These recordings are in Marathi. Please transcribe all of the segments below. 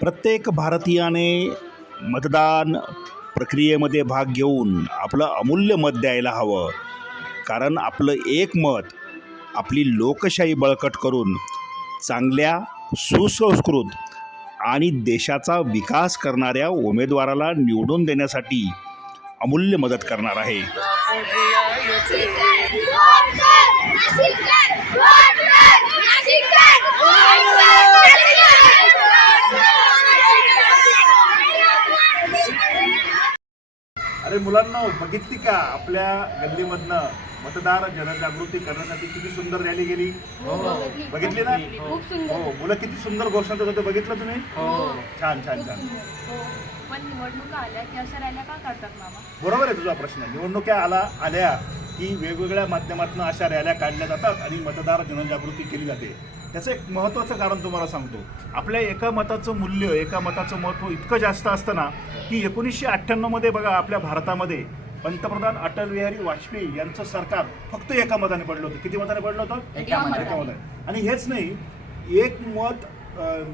प्रत्येक भारतीयाने मतदान प्रक्रियेमध्ये भाग घेऊन आपलं अमूल्य मत द्यायला हवं. कारण आपलं एक मत आपली लोकशाही बळकट करून चांगल्या सुसंस्कृत आणि देशाचा विकास करणाऱ्या उमेदवाराला निवडून देण्यासाठी अमूल्य मदत करणार आहे. अरे मुलांना बघितली का आपल्या गल्लीमधनं मतदार जनजागृती करण्यासाठी किती सुंदर रॅली गेली? बघितली ना? सुंदर. हो मुलं किती सुंदर घोषणा देत होते बघितलं तुम्ही? छान छान छान. हो. पण निवडणुका आल्या की अशा रॅल्या का काढतात मामा? बरोबर आहे तुझा प्रश्न. निवडणुका आला आल्या की वेगवेगळ्या माध्यमातून अशा रॅल्या काढल्या जातात आणि मतदार जनजागृती केली जाते. त्याचं एक महत्त्वाचं कारण तुम्हाला सांगतो. आपल्या एका मताचं मूल्य एका मताचं महत्त्व इतकं जास्त असतं ना की एकोणीसशे अठ्ठ्याण्णवमध्ये बघा आपल्या भारतामध्ये पंतप्रधान अटल बिहारी वाजपेयी यांचं सरकार फक्त एका मताने पडलं होतं. किती मताने पडलं होतं? एका मताने. आणि हेच नाही एक मत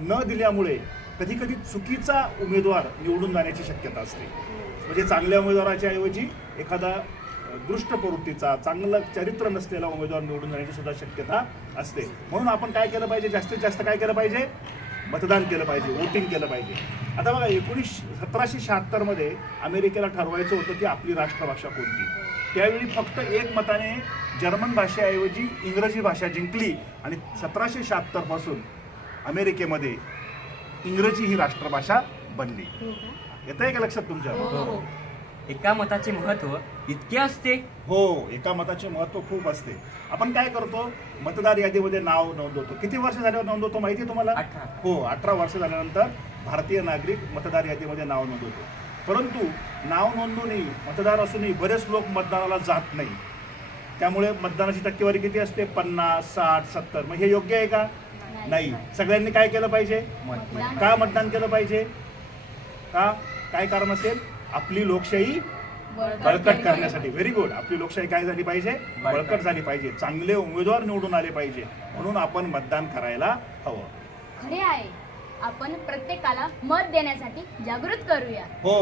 न दिल्यामुळे कधी कधी चुकीचा उमेदवार निवडून जाण्याची शक्यता असते. म्हणजे चांगल्या उमेदवाराच्या ऐवजी एखादा दुष्ट प्रवृत्तीचा चांगलं चरित्र नसलेला उमेदवार निवडून जाण्याची सुद्धा शक्यता असते. म्हणून आपण काय केलं पाहिजे? जास्तीत जास्त काय केलं पाहिजे? मतदान केलं पाहिजे वोटिंग केलं पाहिजे. आता बघा एकोणीस सतराशे शहात्तरमध्ये अमेरिकेला ठरवायचं होतं की आपली राष्ट्रभाषा कोणती? त्यावेळी फक्त एक मताने जर्मन भाषेऐवजी इंग्रजी भाषा जिंकली आणि सतराशे शहात्तरपासून अमेरिकेमध्ये इंग्रजी ही राष्ट्रभाषा बनली. येतं आहे का लक्षात तुमच्या? हो, हो. एका मताचे महत्त्व इतके असते? हो एका मताचे महत्त्व खूप असते. आपण काय करतो? मतदार यादीमध्ये नाव नोंदवतो. किती वर्ष झाल्यावर नोंदवतो माहिती आहे तुम्हाला? अठरा. हो अठरा वर्ष झाल्यानंतर भारतीय नागरिक मतदार यादीमध्ये नाव नोंदवतो. परंतु नाव नोंदवूनही मतदार असूनही बरेच लोक मतदानाला जात नाही. त्यामुळे मतदानाची टक्केवारी किती असते? पन्नास साठ सत्तर. मग हे योग्य आहे का? नाही. सगळ्यांनी काय केलं पाहिजे? मत का मतदान केलं पाहिजे? का? काय कारण असेल? आपली लोकशाही बळकट करण्यासाठी. व्हेरी गुड आपली लोकशाही काय झाली पाहिजे? बळकट. झाली पाहिजे. चांगले उमेदवार निवडून आले पाहिजे. म्हणून आपण मतदान करायला हवं. खरे आहे. आपण प्रत्येकाला मत देण्यासाठी जागृत करूया. हो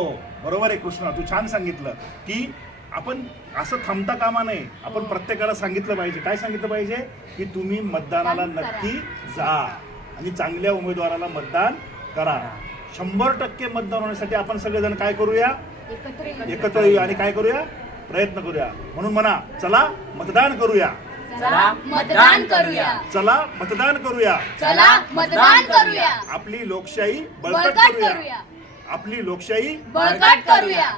बरोबर आहे कृष्णा. तू छान सांगितलं की आपण असं थांबता कामा नये. आपण प्रत्येकाला सांगितलं पाहिजे. काय सांगितलं पाहिजे? की तुम्ही मतदानाला. नक्की जा आणि चांगल्या उमेदवाराला मतदान करा. शंभर टक्के मतदान होण्यासाठी आपण सगळेजण काय करूया? एकत्र येऊया आणि काय करूया? प्रयत्न करूया. म्हणून म्हणा चला मतदान करूया. चला मतदान करूया. चला मतदान करूया. चला मतदान करूया. आपली लोकशाही बळकट करूया. आपली लोकशाही बळकट करूया.